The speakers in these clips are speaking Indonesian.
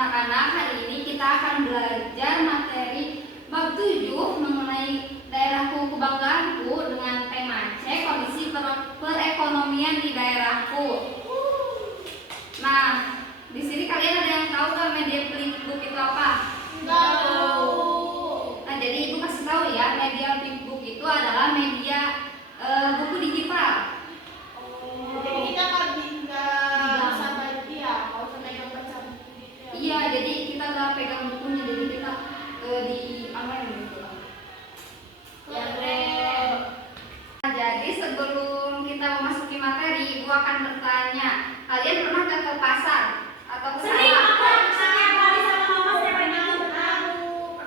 anak-anak, hari ini kita akan belajar materi bab 7 mengenai daerahku kebanggaanku dengan tema C, kondisi perekonomian di daerahku. Nah, di sini kalian ada yang tahu nggak media Flipbook itu apa? Nggak tahu. Nah, jadi ibu kasih tahu ya, media Flipbook itu adalah media buku digital. Jadi kita nggak bisa baca ya, kalau sampai baca buku gitu ya. Iya, jadi kita nggak pegang bukunya, jadi kita di online gitu. Nah, jadi sebelum kita memasuki materi, ibu akan bertanya, kalian pernah nggak ke pasar atau ke sawah? Setiap hari sama mama saya pernah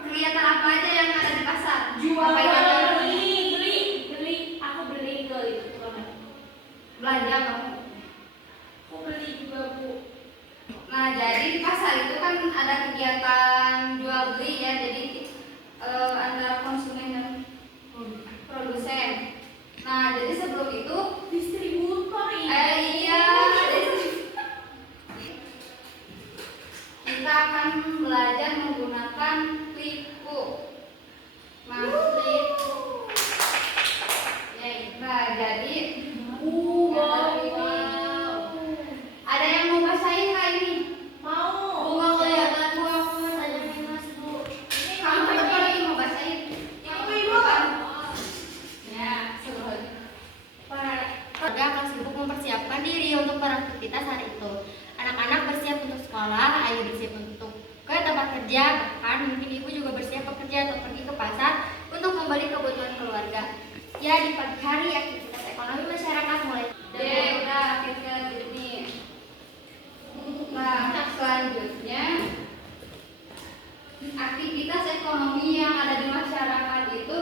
Kegiatan apa aja yang ada di pasar? jual Apa yang ada? beli. Aku beli ke itu kan. Belanja kamu. Aku beli juga bu. Nah, jadi di pasar itu kan ada kegiatan jual beli ya, jadi antara konsumen dan produsen. Nah, jadi sebelum itu Distributor iya, kita akan belajar menggunakan Flipbook. Nah, Flipbook. Nah, jadi ada yang mau bacain nggak ini? Mau. Bunga kelihatan Bu, aku mau tanya Mas Bu. Kamu tetap lagi mau bacain? Yang ibu. Ya, sebelum Keluarga akan sibuk mempersiapkan diri untuk beraktivitas hari itu. Anak-anak bersiap untuk sekolah, ayah bersiap untuk ke tempat kerja, bahkan mungkin ibu juga bersiap bekerja atau pergi ke pasar untuk membeli kebutuhan keluarga. Ya, di pagi hari aktivitas ekonomi masyarakat mulai. udah kita ini. Nah, selanjutnya aktivitas ekonomi yang ada di masyarakat itu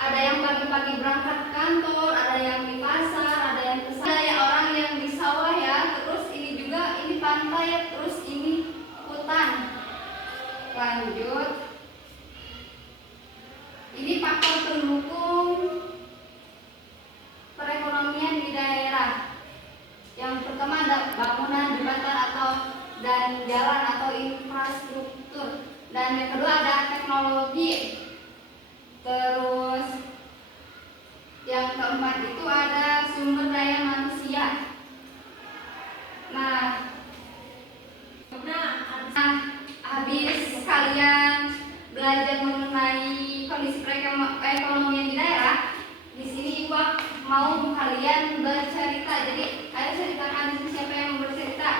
ada yang pagi-pagi berangkat kantor, ada yang di pasar, ada yang ke ada ya orang yang di sawah ya, terus ini juga ini pantai, terus ini hutan. Lanjut, ini faktor pendukung perekonomian di daerah. Yang pertama ada bangunan, jembatan dan jalan atau infrastruktur. Dan yang kedua ada teknologi. Terus yang keempat itu ada sumber daya manusia. Nah, habis kalian belajar mengenai kondisi perekonomian di daerah, di sini ibu mau kalian bercerita. Jadi, ayo ceritakan di sini siapa yang mau bercerita.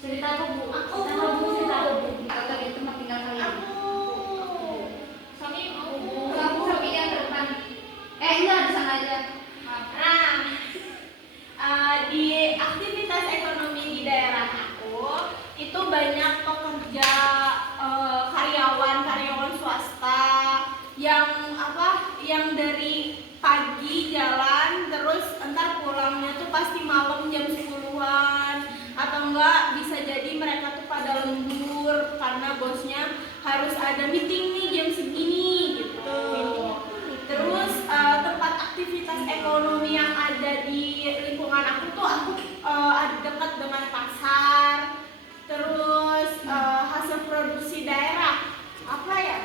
Cerita apa bu? Aku Atau di tempat tinggal kalian. Sami mau. Kamu sampai yang ke depan. Enggak, di sana aja. Maaf. Di aktivitas ekonomi di daerah aku itu banyak pekerja karyawan swasta yang dari pagi jalan terus entar pulangnya tuh pasti malam jam 10-an atau enggak bisa jadi mereka tuh pada lembur karena bosnya harus ada meeting nih jam segini gitu. Terus tempat aktivitas ekonomi yang ada di lingkungan aku tuh ada dekat dengan pasar. Terus hasil produksi daerah apa ya?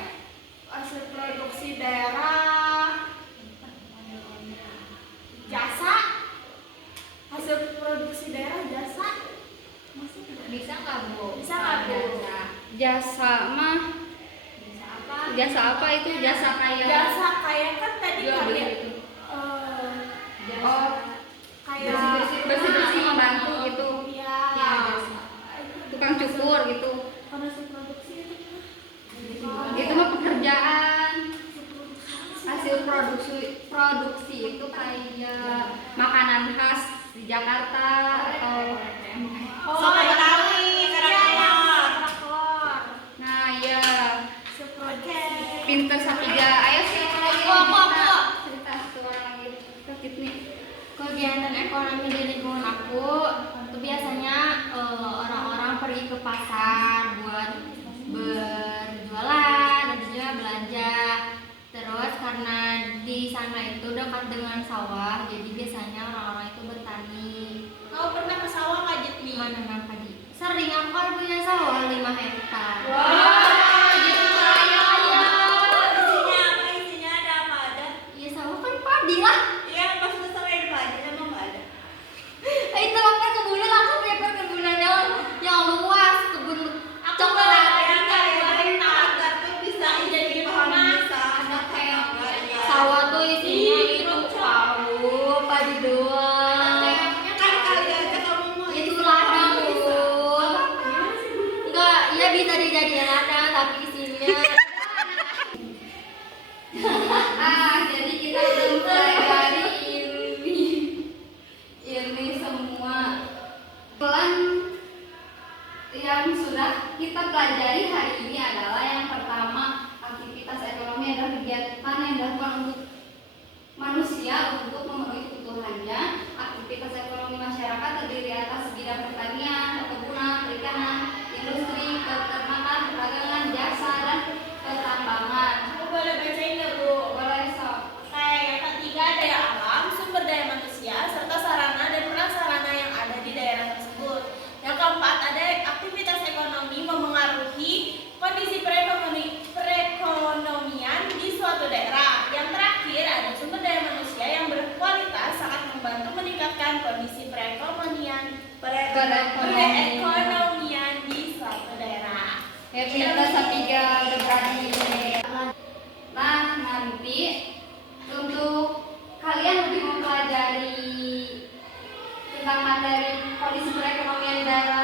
Hasil produksi daerah jasa. Hasil produksi daerah jasa. Bisa nggak bu? Bisa nggak bu? Jasa mah jasa apa itu? Jasa kayak Jasa kayak kan tadi jual beli kayak gitu. oh kayak bersih-bersih membantu gitu. Iya. Ya, jasa. Tukang cukur gitu. Hasil produksi itu Itu mah pekerjaan. Hasil produksi itu kayak makanan khas di Jakarta atau soto betawi, kerak telur. nah ya Oke. pinter Sapiga. Ayo siapa lagi Aku. cerita satu orang lagi sedikit nih. Kegiatan ekonomi di lingkungan aku itu biasanya orang-orang pergi ke pasar buat berjualan dan juga belanja. Terus karena di sana itu dekat dengan sawah, jadi biasanya orang-orang itu bertani. Kau pernah ke sawah nggak, Jitmi? Menanam padi. Sering aku kan punya sawah 5 fundamental. Wah, gitu Iya. Isinya apa? Isinya ada apa ada? Iya sama kan padi lah. Iya, pas udah selain padi emang nggak ada. Itu kan perkebunan langsung ya perkebunan yang luas, kebun coklat. Agar tuh bisa jadi paham bisa Ada kayak Sawah tuh isinya itu tahu padi doang. kan kali aja kamu mau Itu ladang loh. Enggak, iya bisa dijadiin ladang tapi isinya jadi kita udah mempelajari ini semua. Pelan yang sudah kita pelajari hari ini adalah yang pertama, aktivitas ekonomi adalah kegiatan yang dilakukan untuk manusia untuk memenuhi kebutuhannya. Aktivitas ekonomi masyarakat terdiri atas bidang pertanian, perkebunan, perikanan, industri, peternakan, perdagangan, jasa, dan pertambangan. Aku boleh bacain nggak, Bu? Boleh sob. Kayak yang ketiga, daya alam, sumber daya manusia, serta sarana dan prasarana yang ada di daerah tersebut. Yang keempat, ada aktivitas ekonomi memengaruhi kondisi perekonomian di suatu daerah. Yang terakhir, ada sumber daya manusia yang berkualitas sangat membantu meningkatkan kondisi perekonomian di suatu daerah. Ya kita setiga udah berani. Nah nanti untuk kalian lebih mempelajari tentang materi kondisi perekonomian daerah